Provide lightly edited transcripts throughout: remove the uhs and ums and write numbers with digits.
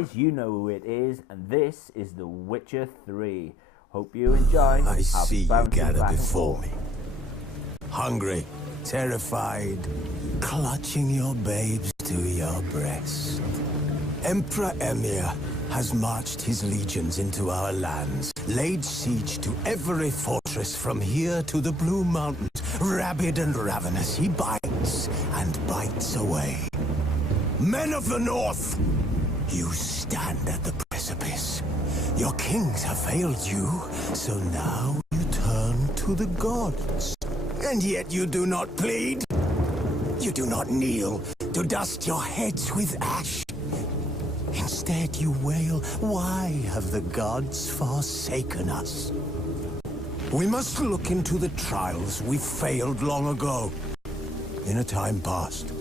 guys, you know who it is, and this is The Witcher 3. Hope you enjoy. I see you gather before me. Hungry, terrified, clutching your babes to your breast. Emperor Emhyr has marched his legions into our lands, laid siege to every fortress from here to the Blue Mountains. Rabid and ravenous, he bites and bites away. Men of the North, you stand at the precipice. Your kings have failed you, so now you turn to the gods. And yet you do not plead. You do not kneel to dust your heads with ash. Instead you wail, why have the gods forsaken us? We must look into the trials we failed long ago. In a time past,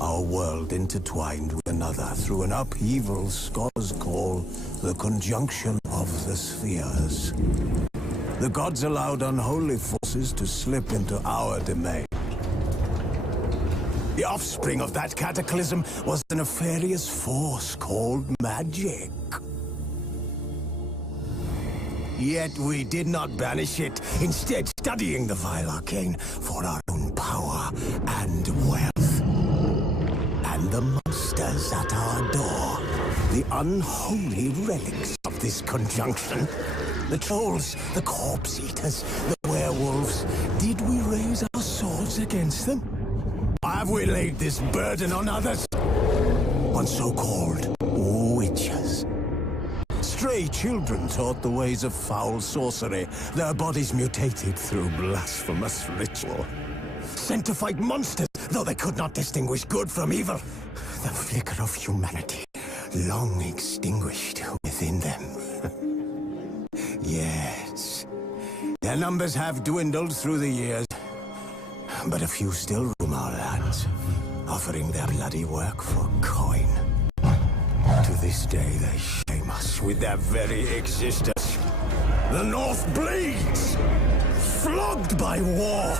our world intertwined with another through an upheaval scholars call the conjunction of the spheres. The gods allowed unholy forces to slip into our domain. The offspring of that cataclysm was a nefarious force called magic. Yet we did not banish it, instead studying the vile arcane for our own power and wealth. And the monsters at our door, the unholy relics of this conjunction. The trolls, the corpse eaters, the werewolves. Did we raise our swords against them? Have we laid this burden on others? On so-called witches. Stray children taught the ways of foul sorcery. Their bodies mutated through blasphemous ritual. Sent to fight monsters, though they could not distinguish good from evil. The flicker of humanity, long extinguished within them. Yes, their numbers have dwindled through the years. But a few still roam our lands, offering their bloody work for coin. To this day they shame us with their very existence. The North bleeds, flogged by war.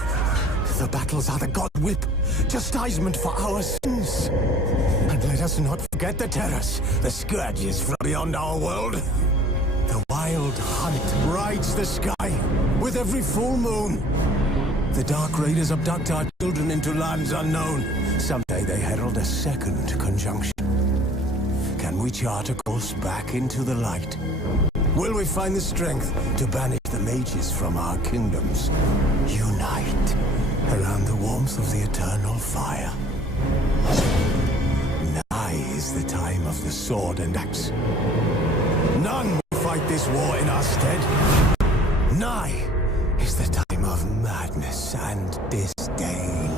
The battles are the god whip, chastisement for our sins. And let us not forget the terrors, the scourges from beyond our world. The wild hunt rides the sky with every full moon. The Dark Raiders abduct our children into lands unknown. Someday they herald a second conjunction. Can we chart a course back into the light? Will we find the strength to banish the mages from our kingdoms? Unite around the warmth of the eternal fire. Nigh is the time of the sword and axe. None will fight this war in our stead. Nigh is the time of madness and disdain.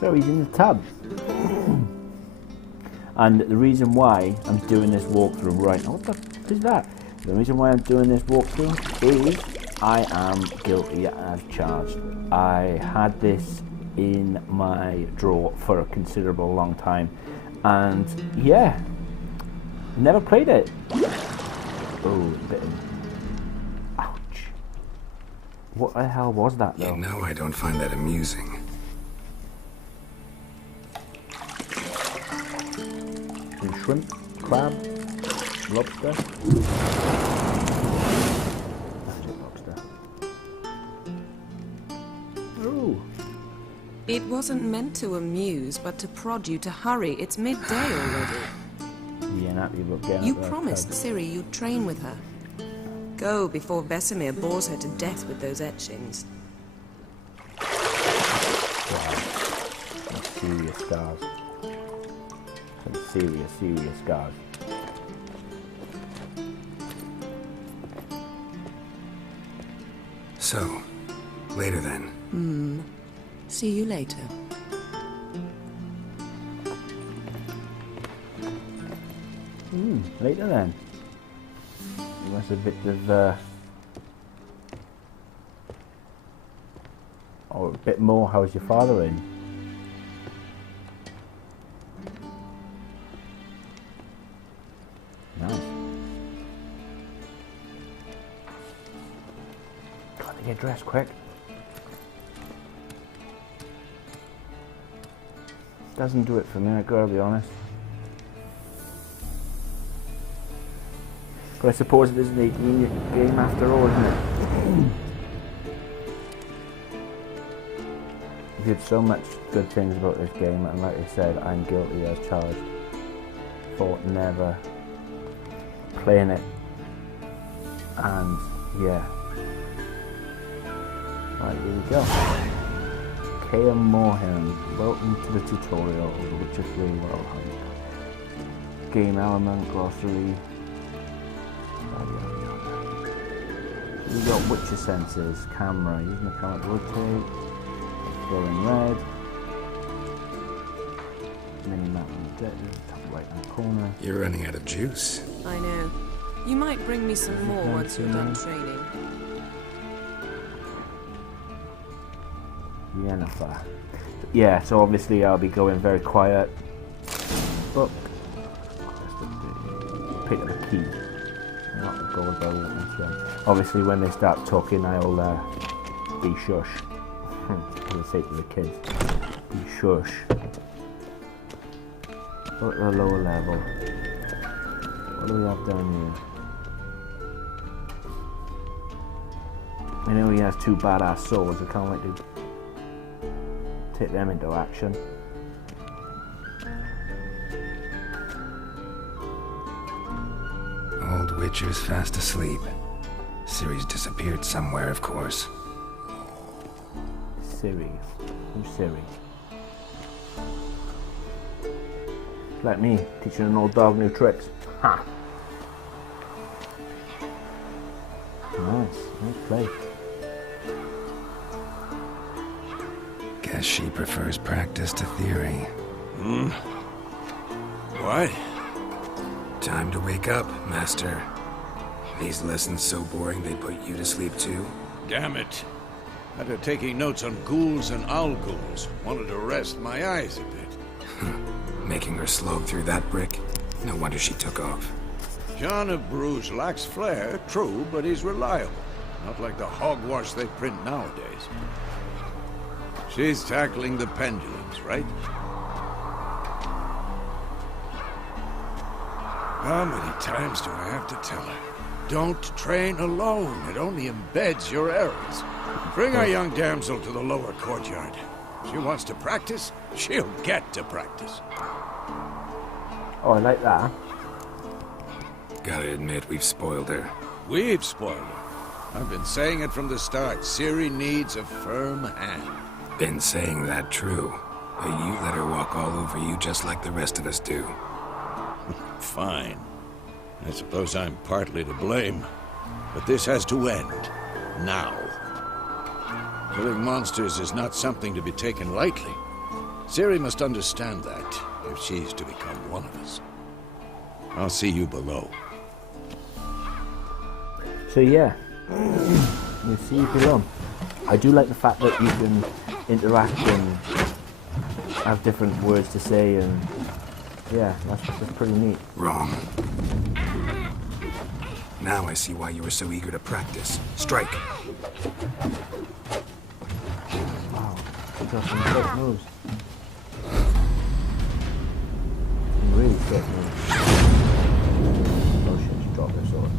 So he's in the tub. And the reason why I'm doing this walkthrough right now, what the f is that? The reason why I'm doing this walkthrough is I am guilty as charged. I had this in my drawer for a considerable long time. And yeah, never played it. Oh, bit of... Ouch. What the hell was that though? You know I don't find that amusing. Some shrimp, crab, lobster. Magic lobster. Ooh. It wasn't meant to amuse, but to prod you to hurry. It's midday already. Yeah, not you look down. You promised Ciri you'd train with her. Go before Vesemir bores her to death with those etchings. Wow. Some serious scars. Some serious scars. So, later then. See you later. Later then. That's a bit of oh, a bit more. How's your father in? Nice. Got to get dressed quick. Doesn't do it for me, I gotta be honest. But I suppose it isn't a game after all, isn't it? I've heard so much good things about this game, and like I said, I'm guilty as charged for never playing it. And yeah. Right, here we go. Kaer Morhen, welcome to the tutorial of the Witcher 3 World Hunt. Game element, glossary. We got Witcher senses, camera, using the camera to rotate, glowing red, mini map on the top right hand corner. You're running out of juice. I know. You might bring me some more once you're done training. Yennefer. Yeah, so obviously I'll be going very quiet. Book. Pick up the key. Not the gold bow. Obviously when they start talking I'll be shush. As I say to the kids. Be shush. Look at the lower level. What do we have down here? I know he has two badass swords. I can't wait to take them into action. Old Witcher's fast asleep. Ciri's disappeared somewhere, of course. Ciri. Who's Ciri? Like me, teaching an old dog new tricks. Ha! Nice play. Guess she prefers practice to theory. What? Time to wake up, Master. These lessons so boring they put you to sleep too? Damn it. After taking notes on ghouls and owl ghouls, wanted to rest my eyes a bit. Making her slog through that brick? No wonder she took off. John of Bruges lacks flair, true, but he's reliable. Not like the hogwash they print nowadays. She's tackling the pendulums, right? How many times do I have to tell her? Don't train alone. It only embeds your errors. Bring our young damsel to the lower courtyard. She wants to practice, she'll get to practice. Oh, I like that. Gotta admit, we've spoiled her. We've spoiled her. I've been saying it from the start. Ciri needs a firm hand. Been saying that true. But you let her walk all over you just like the rest of us do. Fine. I suppose I'm partly to blame. But this has to end. Now. Killing monsters is not something to be taken lightly. Ciri must understand that, if she's to become one of us. I'll see you below. So yeah, you see below. I do like the fact that you can interact and have different words to say, and yeah, that's pretty neat. Wrong. Now I see why you were so eager to practice. Strike. Wow, you got some sick moves. Some really sick moves. Oh shit, she dropped her sword.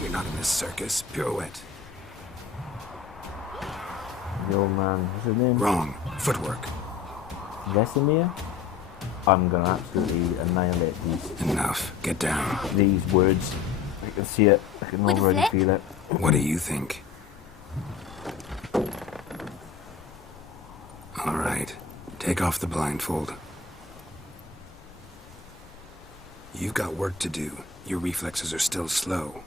You're not in this circus. Pirouette. The old man, what's his name? Wrong. Footwork. Vesemir? I'm gonna absolutely annihilate Enough. Get down. these words. I can see it. I can With a already flip? feel it. What do you think? All right. Take off the blindfold. You've got work to do. Your reflexes are still slow.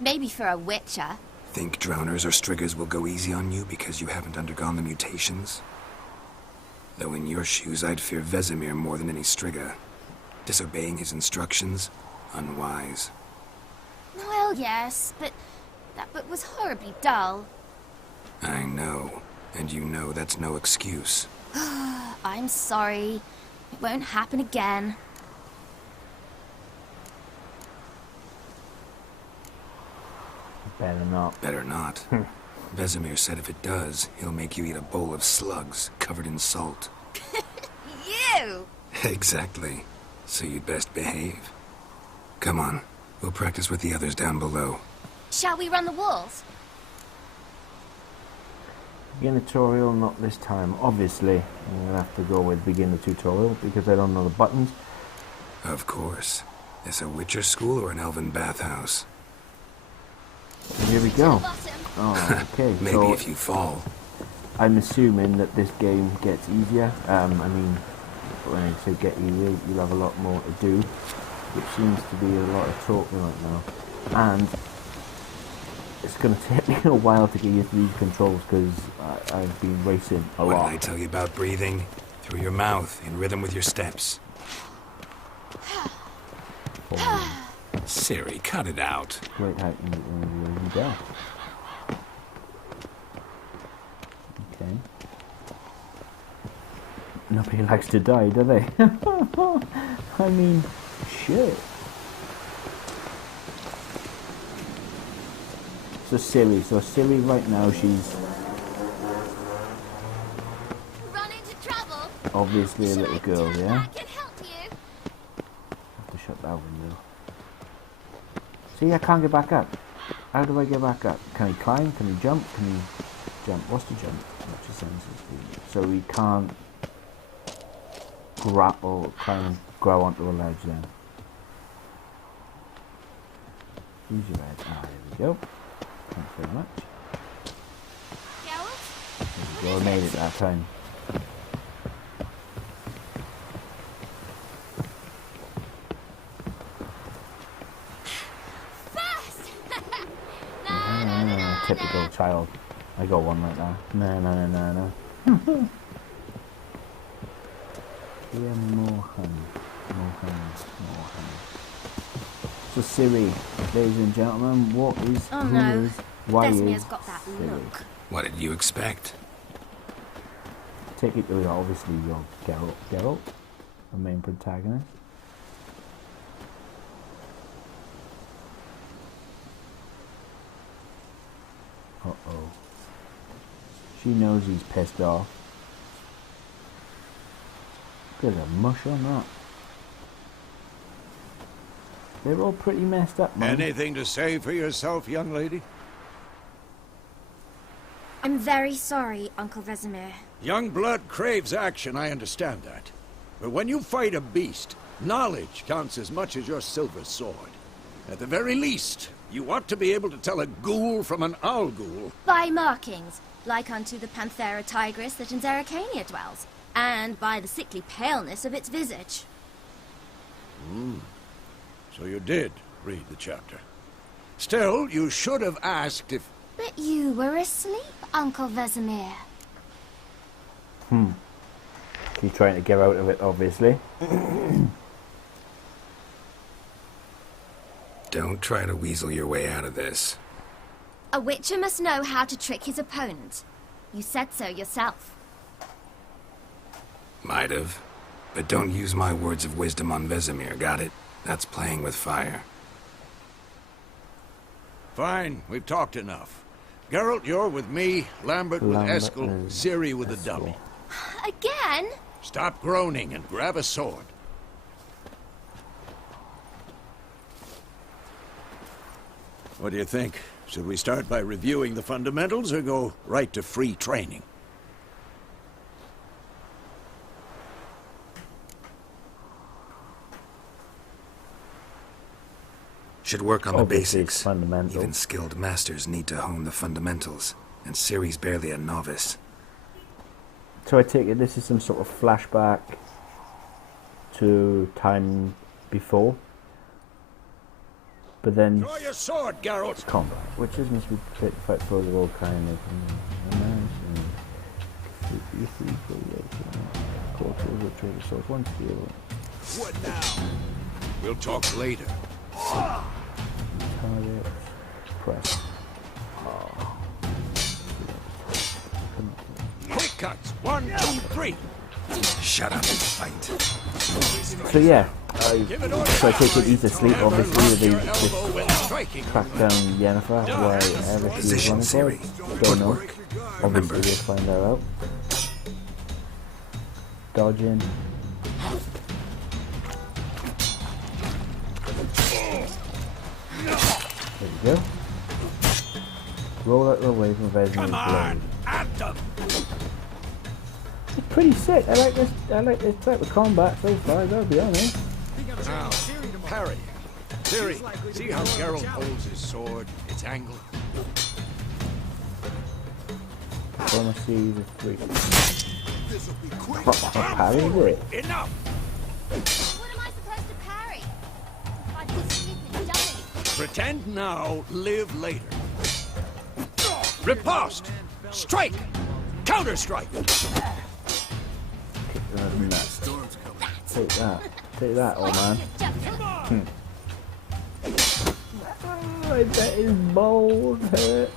Maybe for a witcher. Think drowners or striggers will go easy on you because you haven't undergone the mutations? Though in your shoes, I'd fear Vesemir more than any strigger. Disobeying his instructions? Unwise. Well, yes, but that book was horribly dull. I know. And you know that's no excuse. I'm sorry. It won't happen again. Better not. Better not. Vesemir said if it does, he'll make you eat a bowl of slugs covered in salt. You! Exactly. So you'd best behave. Come on. We'll practice with the others down below. Shall we run the walls? Beginner tutorial, not this time. Obviously, I'm gonna have to go with beginner tutorial because I don't know the buttons. Of course. Is a Witcher school or an elven bathhouse? And here we go. Bottom. Oh, okay. Maybe So if you fall. I'm assuming that this game gets easier. I mean, when I say get easier, you'll have a lot more to do, which seems to be a lot of talking right now. And it's going to take me a while to get used to these controls because I've been racing a What did lot. I tell you about breathing? Through your mouth, in rhythm with your steps. Ciri, cut it out. Great height and death. Okay. Nobody likes to die, do they? I mean, shit. So Ciri right now, she's Run into trouble. obviously a little girl, yeah? I can help you. Have to shut that window. See, I can't get back up. How do I get back up? Can he climb? Can he jump? Can he jump? What's the jump? What's the senses? So he can't grapple, climb and grow onto a ledge then. Use your head. Ah, there we go. Thanks very much. Geralt? There we go, I made it that time. First! Typical child. I got one like that. No. Yeah, Mohan. So Ciri, ladies and gentlemen, what is Oh who no. is why Vesemir's is got that Ciri? look. What did you expect? Take it to obviously your Geralt, the main protagonist. Uh-oh. She knows he's pissed off. There's a mush on that. They're all pretty messed up, man. Anything to say for yourself, young lady? I'm very sorry, Uncle Vesemir. Young blood craves action, I understand that. But when you fight a beast, knowledge counts as much as your silver sword. At the very least, you ought to be able to tell a ghoul from an owl ghoul. By markings, like unto the Panthera tigris that in Zerrikania dwells, and by the sickly paleness of its visage. So you did read the chapter. Still, you should have asked if... But you were asleep, Uncle Vesemir. She's trying to get out of it, obviously. Don't try to weasel your way out of this. A witcher must know how to trick his opponent. You said so yourself. Might have. But don't use my words of wisdom on Vesemir, got it? That's playing with fire. Fine, we've talked enough. Geralt, you're with me, Lambert with Eskel, Ciri with the dummy. Again? Stop groaning and grab a sword. What do you think? Should we start by reviewing the fundamentals or go right to free training? Should work on the Obviously, it's basics. fundamental. Even skilled masters need to hone the fundamentals, and Ciri's barely a novice. So I take it this is some sort of flashback to time before. But then Draw your sword, Geralt! combat, which is must be fit to fight foes of all kind of one skill. What now? We'll talk later. Target press. Quick cuts! 1, 2, 3! Shut up and fight. So yeah, Give it order. so I take it he's asleep obviously. Your They elbow just when striking. track down Yennefer wherever she's Position, running Ciri. for. Don't know. Footwork. Obviously Remember. we'll find that out. Dodging. There we go. Roll out the way from Vesemir. Come on! At them! It's pretty sick. I like this type of combat so far, gotta be honest. Now, parry. Ciri, see how Geralt holds his sword? Its angle. Wanna see the three. Parry it. Enough! What am I supposed to parry? Like this stupid dummy. Pretend now, live later. Riposte! Strike! Counter-strike! Take that. Take that, old man. Oh, I bet his balls hurt.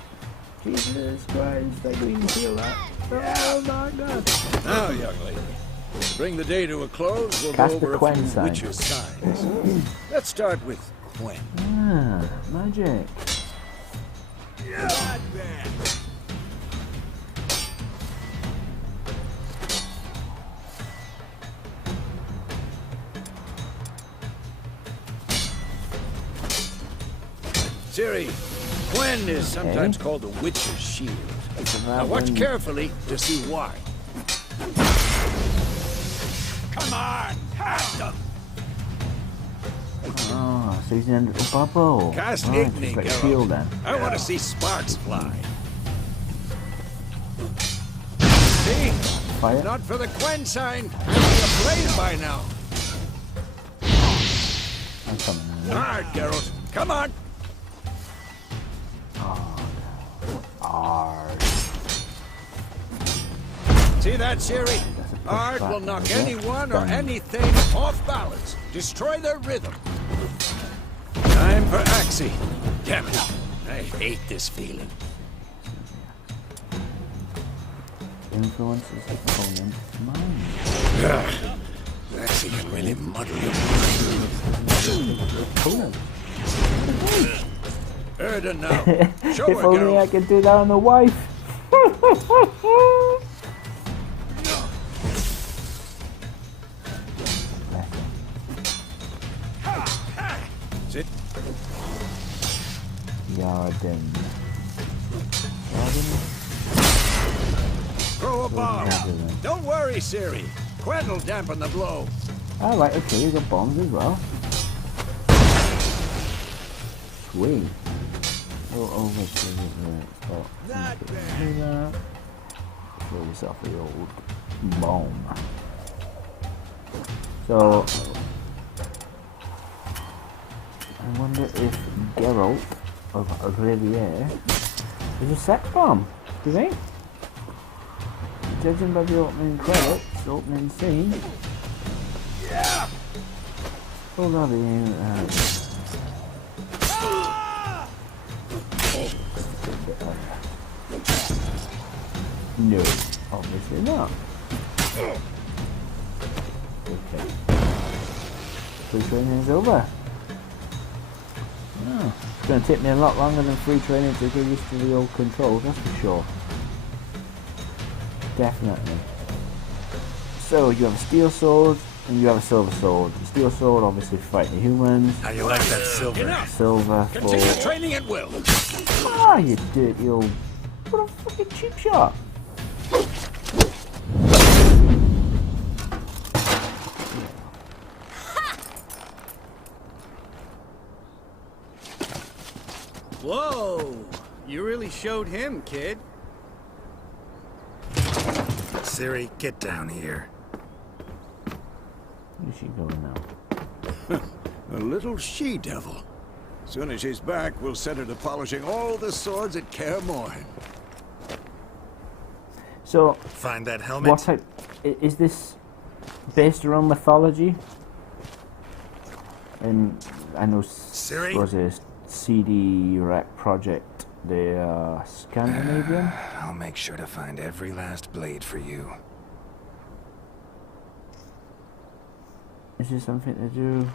Jesus Christ, I can even feel that. Oh my god. Now, young lady, to bring the day to a close, we'll Cast go the over a Quen few sign. witcher signs. Let's start with Quen. Ah, magic. Ciri, Quen is sometimes called the Witcher's Shield. Now watch carefully to see why. Come on, have them! Oh, so he's in a bubble. Cast Right, Igni, just like Geralt. shield then. I want to see sparks fly. See? Fire. Not for the Quen sign. I'd be afraid by now. I'm coming now. Hard, Geralt. Come on. Arrgh. See that, Ciri? That's a push Ard back. will knock Yeah, anyone or done. anything off balance. Destroy their rhythm. Time for Axii. Damn it. I hate this feeling. Influences opponent mind. Axii can really muddle your Opponent. Erda now. Show If her, only I Geralt. could do that on the wife. Sit. Yarden. Throw a bomb. Yarden. Don't worry, Ciri. Quen will dampen the blow. Alright, okay, you got bombs as well. Sweet. Go over to the spot. Not Do that. Throw yourself the old bomb. So, I wonder if Geralt of Riviere is a sex bomb. Do you think? Judging by the opening credits, opening scene. Yeah. Hold on, no, obviously not. Okay. Free training is over. Oh, it's going to take me a lot longer than free training to get used to the old controls, that's for sure. Definitely. So you have a steel sword and you have a silver sword. The steel sword obviously for fighting humans. How you like that silver? Silver for... Continue training at will. Ah, you dirty old... What a fucking cheap shot. Whoa! You really showed him, kid. Ciri, get down here. Where's she going now? A little she-devil. Soon as she's back, we'll set her to polishing all the swords at Kaer Morhen. So, Find that helmet. what type... Is this based around mythology? And I know... Ciri? Was it CD Rec Project? They are Scandinavian? I'll make sure to find every last blade for you. Is this something to do...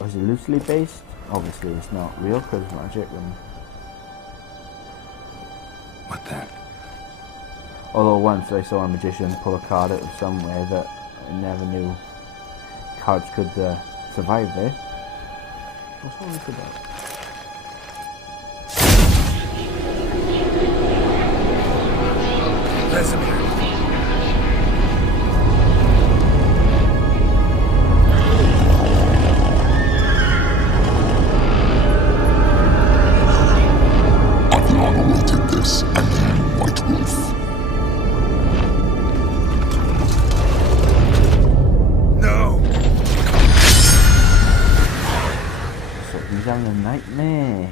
Or is it loosely based? Obviously it's not real because it's magic and... What then? Although once I saw a magician pull a card out of somewhere that I never knew cards could survive there. What's all this about? Vesemir. Adriano will take this, and you, White Wolf. No! So he's having a nightmare.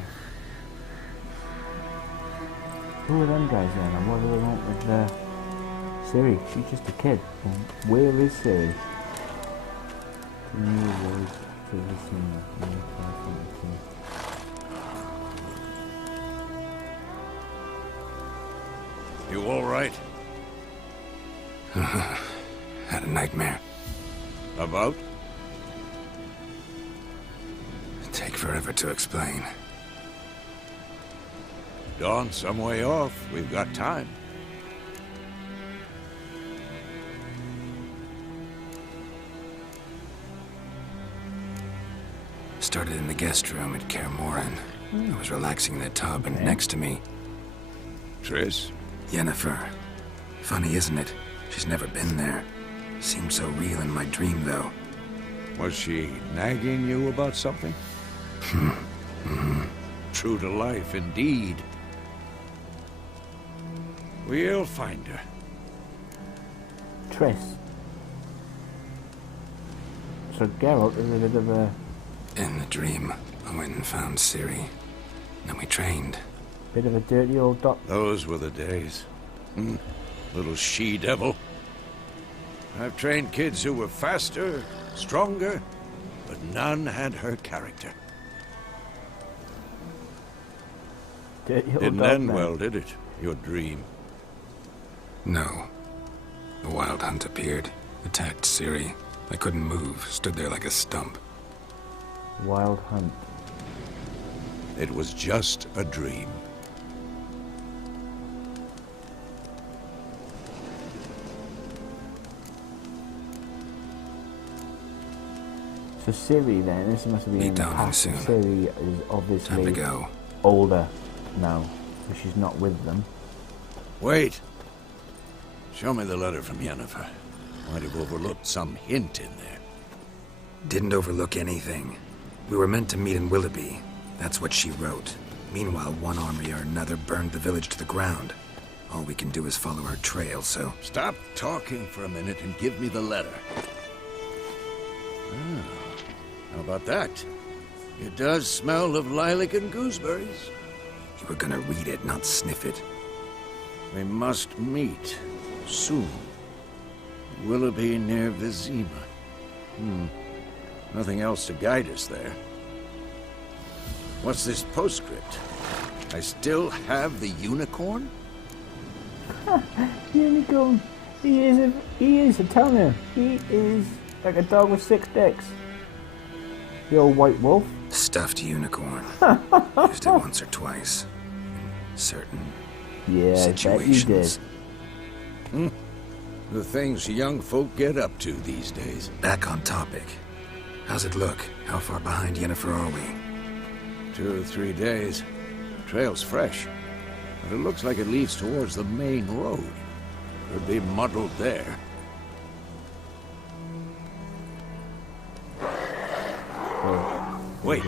Who are them guys then? And what do they want with Ciri? She's just a kid. And where is Ciri? New world to listen. You all right? Had a nightmare. About? Take forever to explain. Dawn some way off. We've got time. Started in the guest room at Kaer Morhen. I was relaxing in the tub, and next to me, Triss? Yennefer. Funny, isn't it? She's never been there. Seemed so real in my dream, though. Was she nagging you about something? True to life, indeed. We'll find her. Triss. So Geralt is a bit of a... In the dream, I went and found Ciri. Then we trained. Bit of a dirty old doctor. Those were the days. Little she-devil. I've trained kids who were faster, stronger, but none had her character. Dirty old Didn't dog end man. well, did it? Your dream. No. The Wild Hunt appeared, attacked Ciri. I couldn't move, stood there like a stump. Wild Hunt. It was just a dream. So Ciri then, this must have been Be in the down past. soon. Ciri is Time to obviously go. older now, so she's not with them. Wait. Show me the letter from Yennefer. Might have overlooked some hint in there. Didn't overlook anything. We were meant to meet in Willoughby. That's what she wrote. Meanwhile, one army or another burned the village to the ground. All we can do is follow her trail, so... Stop talking for a minute and give me the letter. How about that? It does smell of lilac and gooseberries. You were gonna read it, not sniff it. We must meet soon. Willoughby near Vizima. Nothing else to guide us there. What's this postscript? I still have the unicorn? Unicorn. He is, I'm telling you. He is like a dog with 6 dicks. The old white wolf. Stuffed unicorn. Used it once or twice. In certain Yeah, I bet you did. situations. The things young folk get up to these days. Back on topic. How's it look? How far behind Yennefer are we? 2 or 3 days. Trail's fresh, but it looks like it leads towards the main road. Could be muddled there. Wait,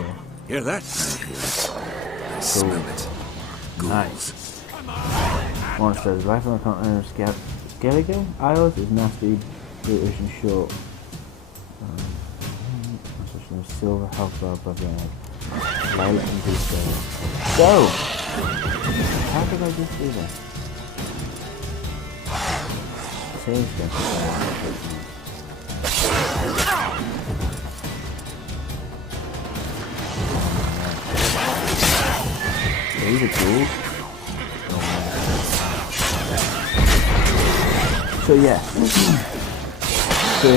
hear that? I smell it. Ghouls. Nice. Monsters, rifle on continent of Skellige Isles is nasty, British and short. Silver health bar above your head. Violet and gooseberry. Go! How did I just do that? Save stuff. These are cool. So yeah. So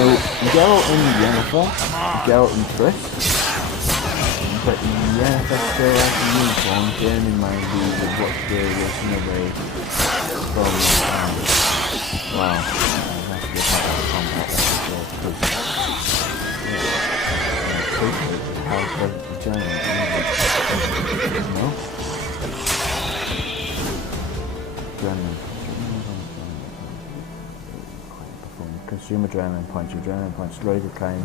Geralt and Yennefer, Geralt and Triss, but Yennefer still has the uniform, bearing in mind what's the originally from wow, that's a good part of combat how does the journey? No? Journey. Consume adrenaline points. Your adrenaline points slowly decline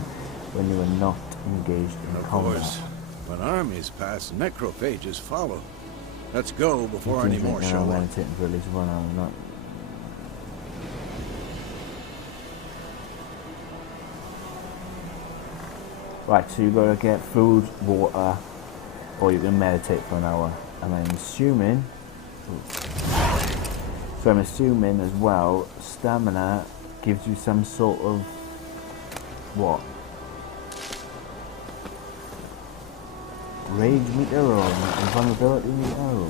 when you are not engaged in Of combat. course, when armies pass, necrophages follow. Let's go before any more show up. Meditating for at least 1 hour, not. Right, so you gotta get food, water, or you can meditate for an hour. And I'm assuming. So I'm assuming as well, stamina gives you some sort of what? Rage meter or invulnerability meter or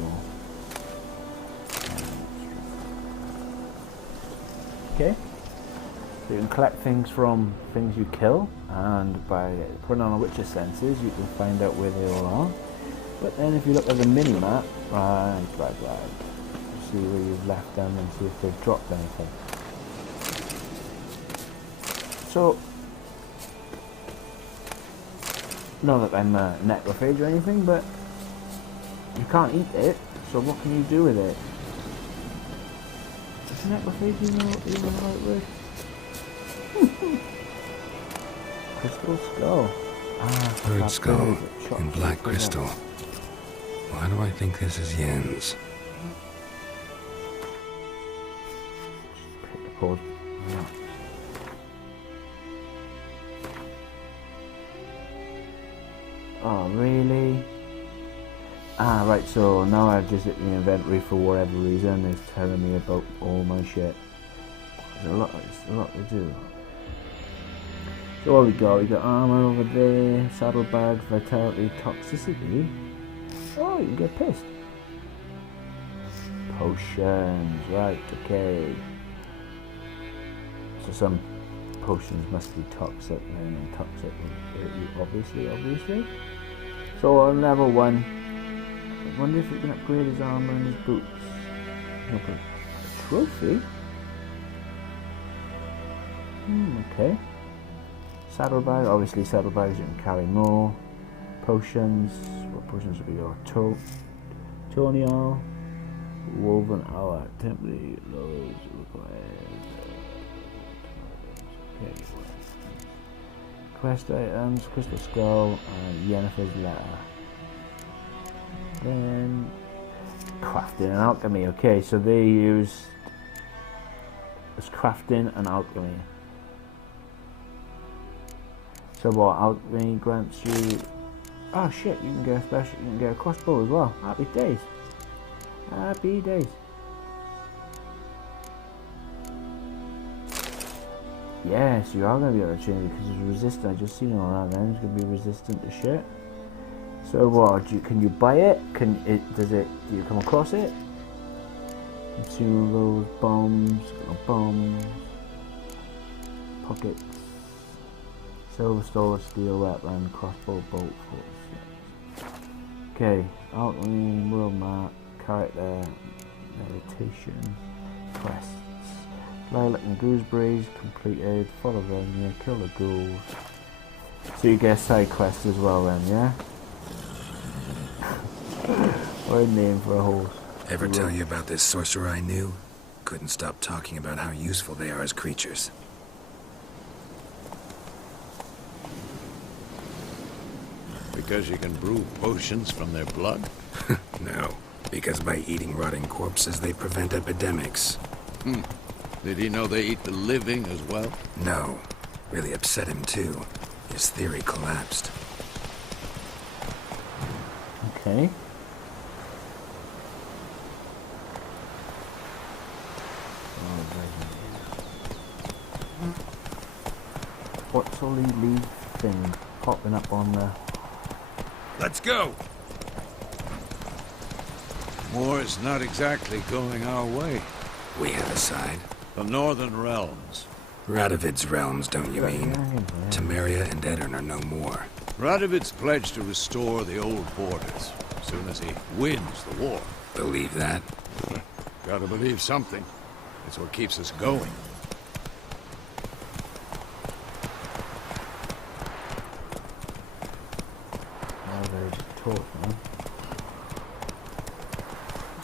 okay. So you can collect things from things you kill, and by putting on a Witcher senses you can find out where they all are. But then if you look at the mini map, right, see where you've left them and see if they've dropped anything. So, not that I'm a necrophage or anything, but you can't eat it, so what can you do with it? Is necrophage even the right word? Crystal skull. Bird skull and black crystal. Why do I think this is Yen's? Pick the pause. Yeah. Oh, really? Right, so now I've just hit the inventory for whatever reason. It's telling me about all my shit. There's a lot to do. So what we got? We got armor over there, saddlebag, vitality, toxicity. Oh, you get pissed. Potions, right, okay. So some potions must be toxic, and toxic, obviously. So on level 1, I wonder if we can upgrade his armor and his boots. Okay. A trophy? Okay. Saddlebag, obviously saddlebags you can carry more. Potions, what potions have we got? Tonial, woven hour, temporary loads required. Okay. Quest items, crystal skull, and Yennefer's letter. Then crafting and alchemy. Okay, so they used as crafting and alchemy. So what alchemy grants you Oh shit, you can get a special, you can get a crossbow as well. Happy days. Happy days. Yes, you are going to be able to change it because it's resistant. I just seen all that then. It's going to be resistant to shit. So what, can you buy it? Do you come across it? Consumables, bombs, pockets, silver sword, steel weapon, crossbow, bolt, force. Okay, outline, world map, character, meditation, quests, lilac and gooseberries, completed, follow Vesemir, kill the ghouls. So you get a side quest as well then, yeah? What a name for a horse. Ever tell you about this sorcerer I knew? Couldn't stop talking about how useful they are as creatures. Because you can brew potions from their blood? No, because by eating rotting corpses, they prevent epidemics. Did he know they eat the living as well? No. Really upset him, too. His theory collapsed. Okay. What's all these leaf things popping up on the... Let's go! War's not exactly going our way. We have a side. The Northern Realms. Radovid's realms, don't you mean? Temeria and Edirn are no more. Radovid's pledged to restore the old borders, as soon as he wins the war. Believe that? Gotta believe something. It's what keeps us going.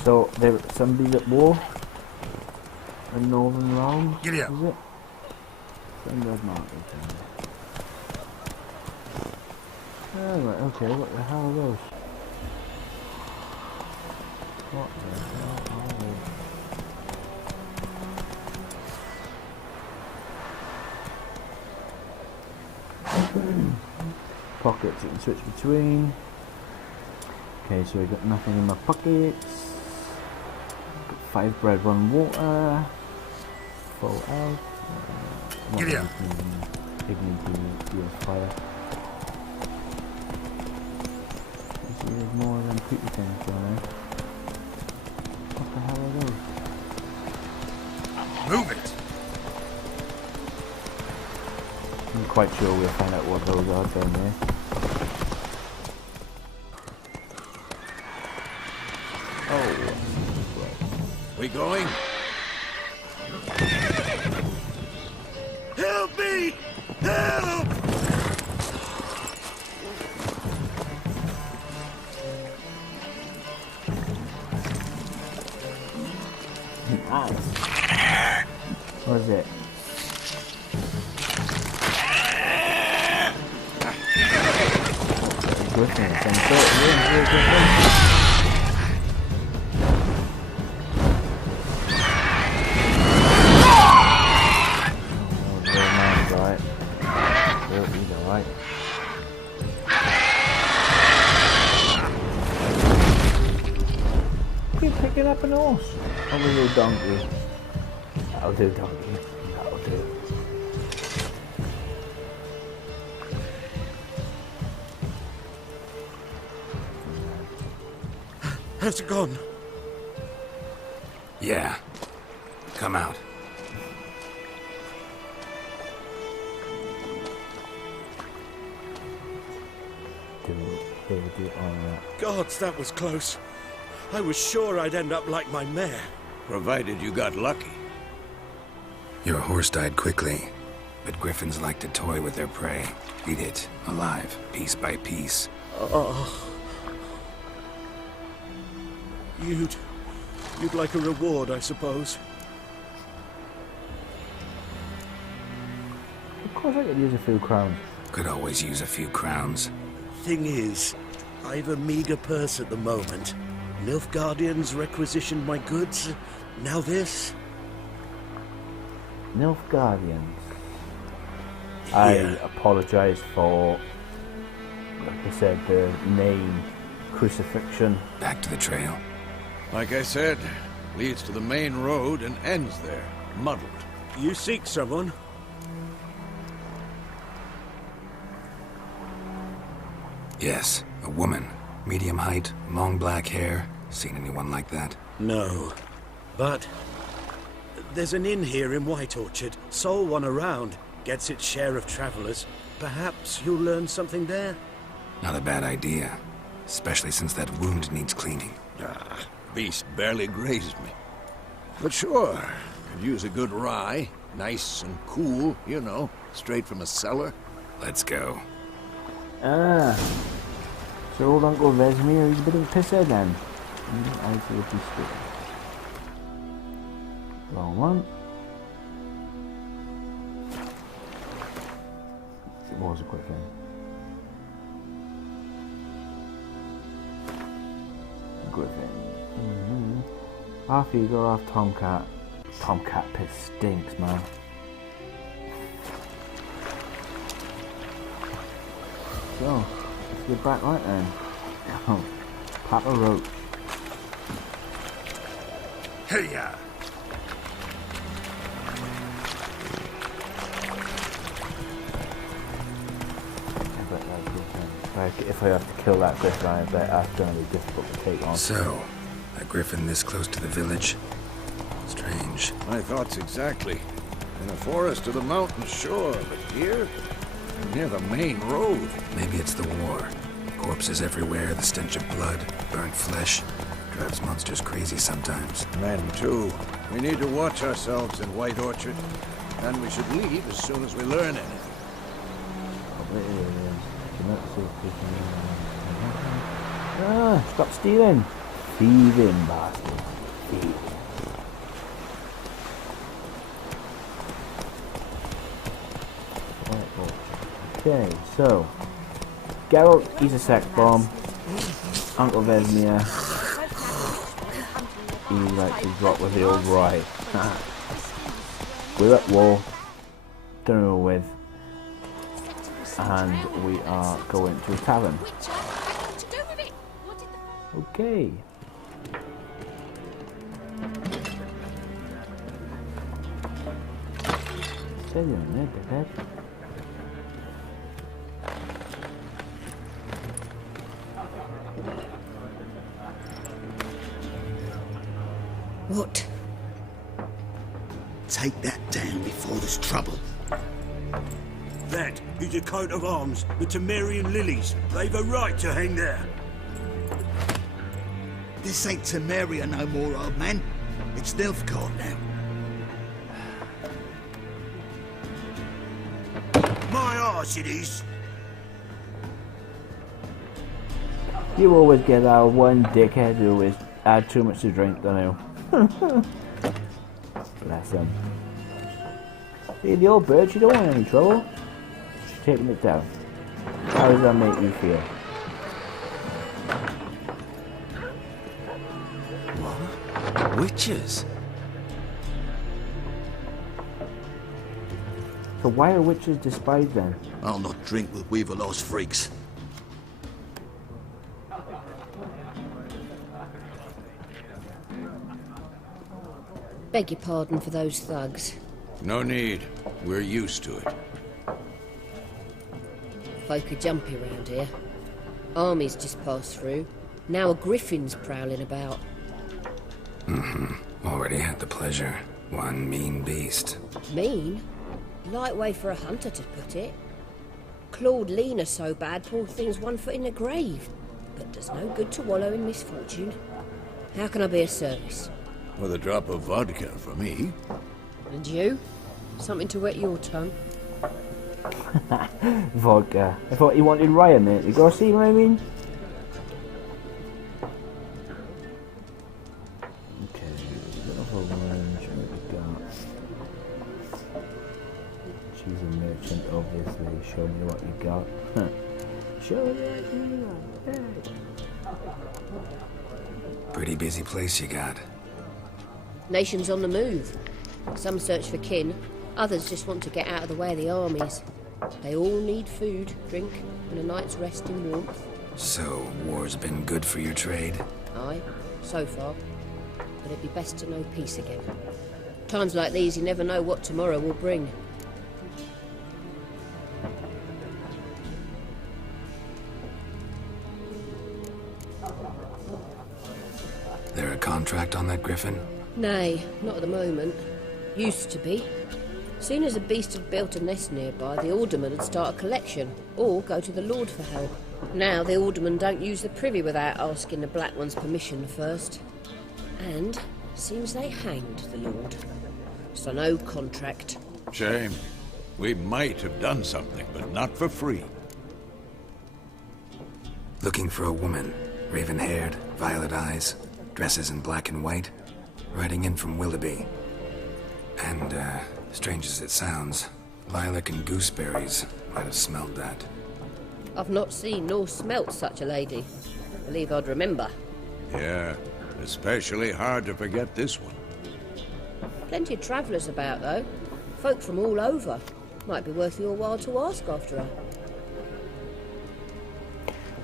So there somebody's at war in Northern Realms. Giddy up. Is it? Some red markers. Oh right, okay, what the hell are those? What the hell are those? Pockets you can switch between. Okay, so I got nothing in my pockets. Got 5 bread, 1 water. Full health. Giddy up. Fire. There's more than creepy things down there. What the hell are those? Move it! I'm quite sure we'll find out what those are down there. We going? Help me! Help! Nice. What is it? Griffin, some sort. Griffin. Picking up an horse. I'll do donkey. That'll do donkey. That'll do. Has it gone? Yeah. Come out. Gods, that was close. I was sure I'd end up like my mare. Provided you got lucky. Your horse died quickly, but griffins like to toy with their prey. Eat it, alive, piece by piece. Oh. You'd like a reward, I suppose. Of course I could use a few crowns. Could always use a few crowns. Thing is, I've a meager purse at the moment. Nilfgaardians requisitioned my goods. Now this. Nilfgaardians. I apologise for like I said, the main crucifixion. Back to the trail. Like I said, leads to the main road and ends there, muddled. You seek someone? Yes, a woman. Medium height, long black hair. Seen anyone like that? No. But there's an inn here in White Orchard. Sole one around. Gets its share of travelers. Perhaps you'll learn something there? Not a bad idea. Especially since that wound needs cleaning. Ah, beast barely grazed me. But sure, could use a good rye. Nice and cool, you know, straight from a cellar. Let's go. Ah. So old Uncle Vesemir, he's a bit of a pisser then. I feel peaceful. Wrong one. It was a quick thing. Griffin. Half eagle, half tomcat. Tomcat piss stinks, man. So, let's get back right then. Papa Roach. Hey ya! If I have to kill that griffin, I bet that's going to be difficult to take on. So, a griffin this close to the village? Strange. My thoughts exactly. In a forest or the mountain, sure, but here? Near the main road. Maybe it's the war. Corpses everywhere, the stench of blood, burnt flesh. Drives monsters crazy sometimes. Men, too. We need to watch ourselves in White Orchard. And we should leave as soon as we learn anything. Ah, stop stealing. Thieving bastard. Thief. Okay, so Geralt, he's a sex bomb. Uncle Vesemir, he likes to drop with the old right. We're at war, done it all with, and we are going to a tavern. Okay. What? Take that down before there's trouble. That is a coat of arms, the Temerian lilies. They've a right to hang there. This ain't Temeria no more, old man. It's Nilfgaard now. My arse it is. You always get that one dickhead who always had too much to drink, don't you? Bless him. See, the old bird, you don't want any trouble. She's taking it down. How does that make you feel? What? Witches? So why are witches despised then? I'll not drink with Weaverlost freaks. Beg your pardon for those thugs. No need. We're used to it. Folk are jumpy around here. Armies just passed through. Now a griffin's prowling about. Already had the pleasure. One mean beast. Mean? Light way for a hunter to put it. Clawed Lena so bad, poor thing's 1 foot in the grave. But does no good to wallow in misfortune. How can I be of service? With a drop of vodka for me. And you? Something to wet your tongue? Vodka. I thought you wanted Ryan, mate. You gotta see what I mean? Okay, little orange, what we got? She's a merchant, obviously. Show me what you got. Show me what you got. Hey. Pretty busy place you got. Nations on the move. Some search for kin, others just want to get out of the way of the armies. They all need food, drink, and a night's rest in warmth. So, war's been good for your trade? Aye, so far. But it'd be best to know peace again. Times like these, you never know what tomorrow will bring. There a contract on that griffin? Nay, not at the moment. Used to be. Soon as a beast had built a nest nearby, the alderman would start a collection, or go to the Lord for help. Now the aldermen don't use the privy without asking the Black One's permission first. And seems they hanged the Lord. So no contract. Shame. We might have done something, but not for free. Looking for a woman. Raven-haired, violet eyes, dresses in black and white. Riding in from Willoughby. And, strange as it sounds, lilac and gooseberries might have smelled that. I've not seen nor smelt such a lady. Believe I'd remember. Yeah, especially hard to forget this one. Plenty of travellers about, though. Folk from all over. Might be worth your while to ask after her.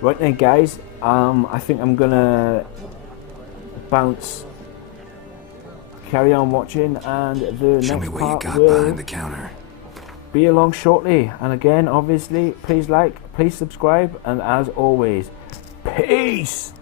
Right then, guys, I think I'm gonna bounce, carry on watching, and the Show next me what part you got will behind the counter. be along shortly. And again, obviously, please like, please subscribe, and as always, peace.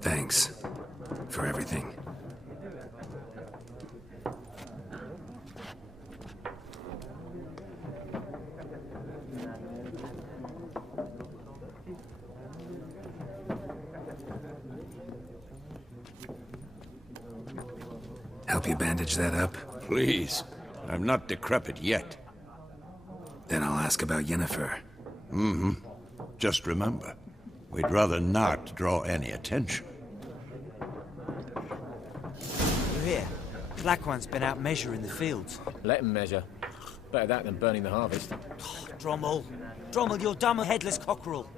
Thanks for everything. Help you bandage that up? Please. I'm not decrepit yet. Then I'll ask about Yennefer. Mm-hmm. Just remember, we'd rather not draw any attention. You're here. Black One's been out measuring the fields. Let him measure. Better that than burning the harvest. Drommel. Drommel, you're dumb, headless cockerel.